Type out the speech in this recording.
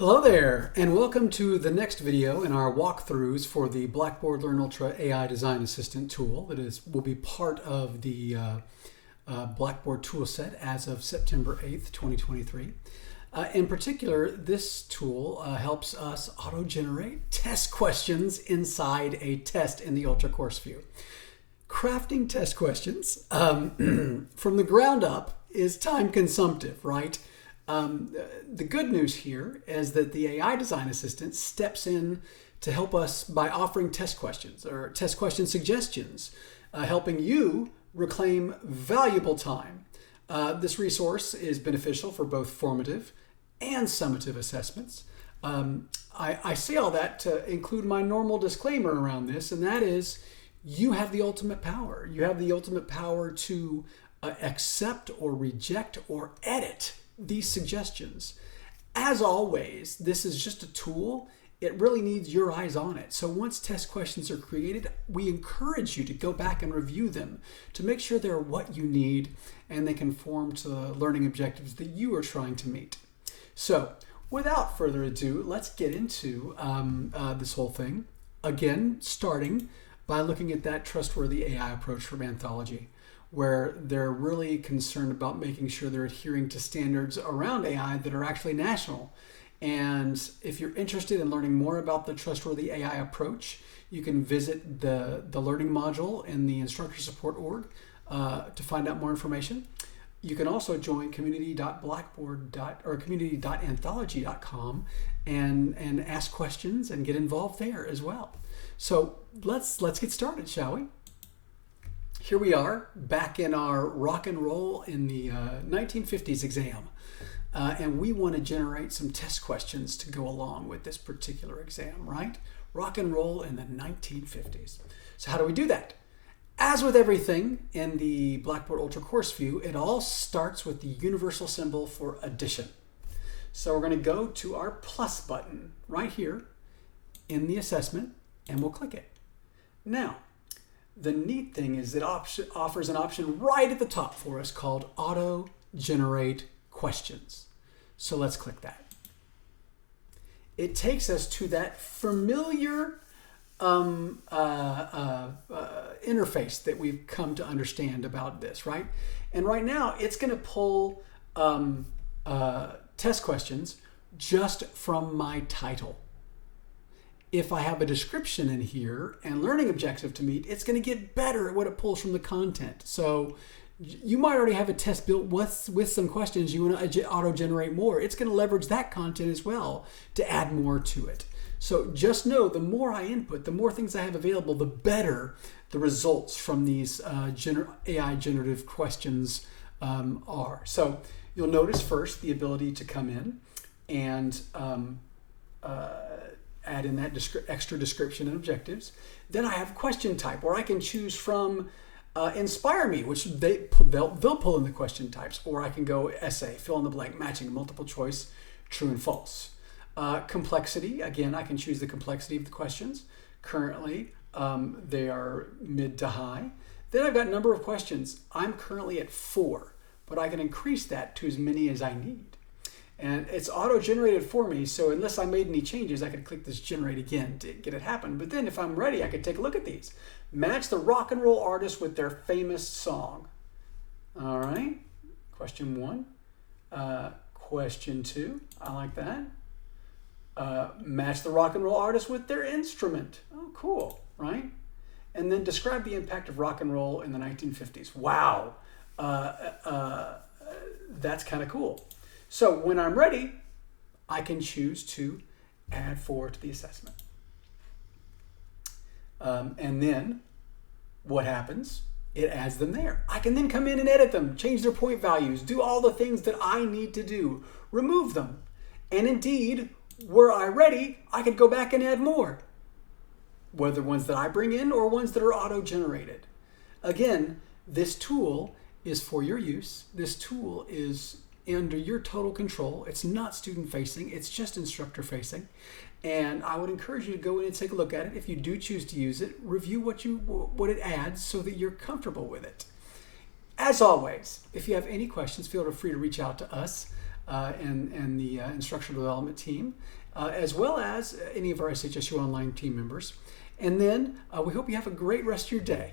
Hello there, and welcome to the next video in our walkthroughs for the Blackboard Learn Ultra AI Design Assistant tool that will be part of the Blackboard toolset as of September 8th, 2023. In particular, this tool helps us auto-generate test questions inside a test in the Ultra course view. Crafting test questions from the ground up is time consumptive, right? The good news here is that the AI Design Assistant steps in to help us by offering test questions or test question suggestions, helping you reclaim valuable time. This resource is beneficial for both formative and summative assessments. I say all that to include my normal disclaimer around this, and that is you have the ultimate power. You have the ultimate power to accept or reject or edit these suggestions. As always, this is just a tool. It really needs your eyes on it. So once test questions are created, we encourage you to go back and review them to make sure they're what you need and they conform to the learning objectives that you are trying to meet. So without further ado, let's get into this whole thing. Again, starting by looking at that trustworthy AI approach from Anthology, where they're really concerned about making sure they're adhering to standards around AI that are actually national. And if you're interested in learning more about the trustworthy AI approach, you can visit the learning module in the instructor support org to find out more information. You can also join community.blackboard or community.anthology.com and ask questions and get involved there as well. So let's get started, shall we? Here we are back in our rock and roll in the 1950s exam. And we want to generate some test questions to go along with this particular exam, right? Rock and roll in the 1950s. So how do we do that? As with everything in the Blackboard Ultra course view, it all starts with the universal symbol for addition. So we're going to go to our plus button right here in the assessment, and we'll click it. Now, the neat thing is it offers an option right at the top for us called Auto Generate Questions. So let's click that. It takes us to that familiar interface that we've come to understand about this, right? And right now it's going to pull test questions just from my title. If I have a description in here and learning objective to meet, it's going to get better at what it pulls from the content. So you might already have a test built with some questions you want to auto-generate more. It's going to leverage that content as well to add more to it. So just know the more I input, the more things I have available, the better the results from these AI generative questions are. So you'll notice first the ability to come in and add in that extra description and objectives. Then I have question type where I can choose from inspire me, which they'll pull in the question types, or I can go essay, fill in the blank, matching multiple choice, true and false. Complexity, again, I can choose the complexity of the questions. Currently, they are mid to high. Then I've got number of questions. I'm currently at 4, but I can increase that to as many as I need. And it's auto-generated for me, so unless I made any changes, I could click this generate again to get it happen. But then if I'm ready, I could take a look at these. Match the rock and roll artist with their famous song. All right, question 1. Question 2, I like that. Match the rock and roll artist with their instrument. Oh, cool, right? And then describe the impact of rock and roll in the 1950s. Wow, that's kind of cool. So when I'm ready, I can choose to add 4 to the assessment. And then what happens? It adds them there. I can then come in and edit them, change their point values, do all the things that I need to do, remove them. And indeed, were I ready, I could go back and add more, whether ones that I bring in or ones that are auto-generated. Again, this tool is for your use. This tool is under your total control. It's not student facing, it's just instructor facing. And I would encourage you to go in and take a look at it. If you do choose to use it, review what it adds so that you're comfortable with it. As always, if you have any questions, feel free to reach out to us. and the instructional development team, as well as any of our SHSU Online team members. And then we hope you have a great rest of your day.